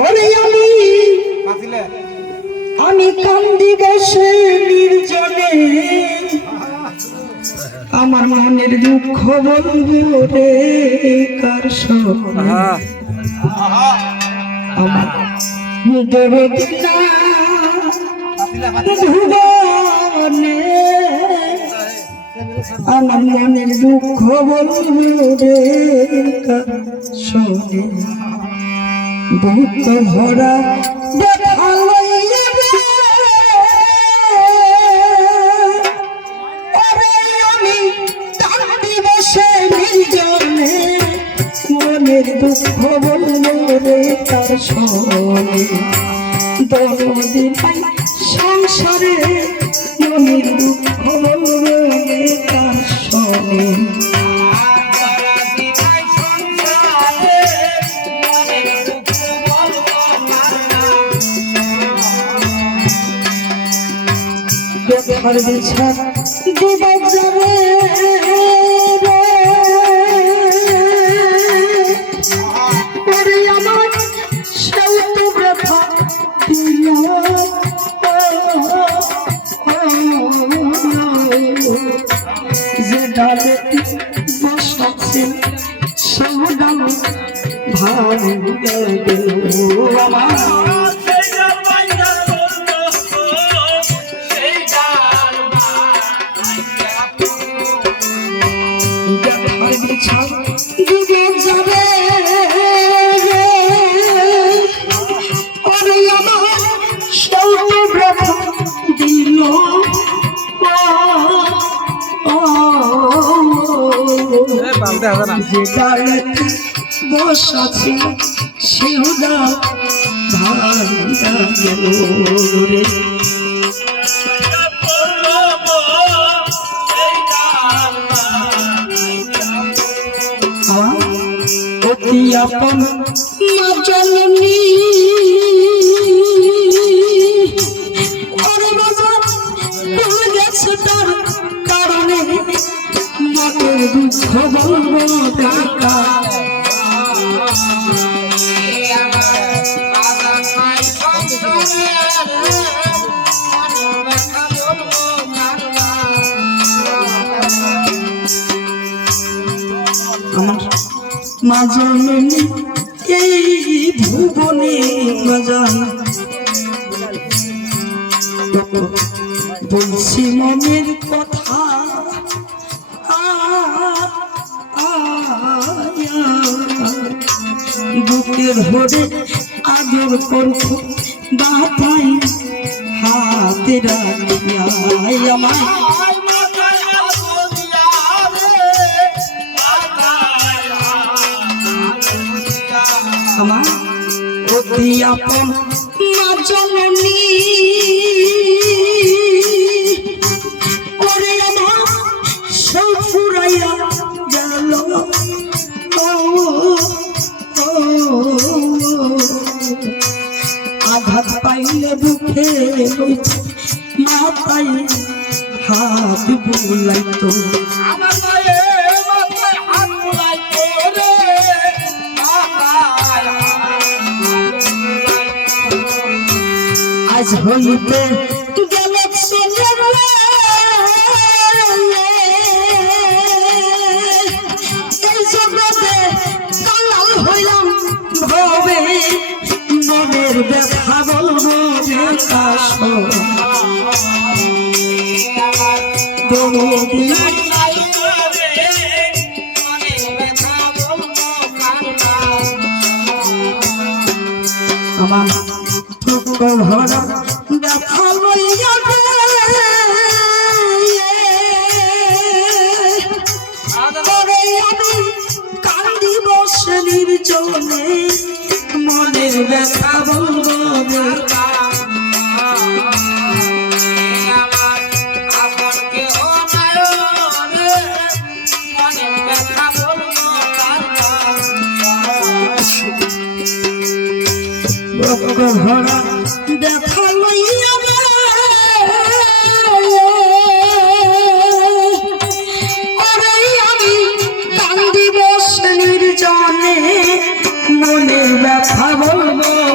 ওরে আমি আমি কান্দি বসে নির্জনে। আমার মনের দুঃখ বলব রে কার আমার দেবদিনা ভুবনে। আমার মনের দুঃখ বলব সঙ্গে বুক ভরা মনের দুঃখ বলব রে তার সনে সংসারে মনের দুঃখ বলব রে তার সনে বেকার বিছা ডুবে যাবে ডাল গেল। আমার যে ডালেতে বসাছে সেও ডাল ভাঙা গেল অতি আপন জননী বলব দেখা আমার মা জননী এই ভুবনে মজান বলছি মনের কথা। বুকের ভরে আদর করব। বাতাই হাতে রাখিয়া আমার আমার অতি আপন মা জননী। হাত বুলাইতো। আজ হইতে গেল ছেলের এই জগতে কালাল হইলাম ভবে। মনের ব্যথা বলব আমার দুঃখ ভরা ব্যথা লইয়া রে। ওরে আমি কান্দি বসে নির্জনে মনের ব্যথা বলব দেখা লইয়া কান্দিব নির্জনে মনে ব্যথা বলব।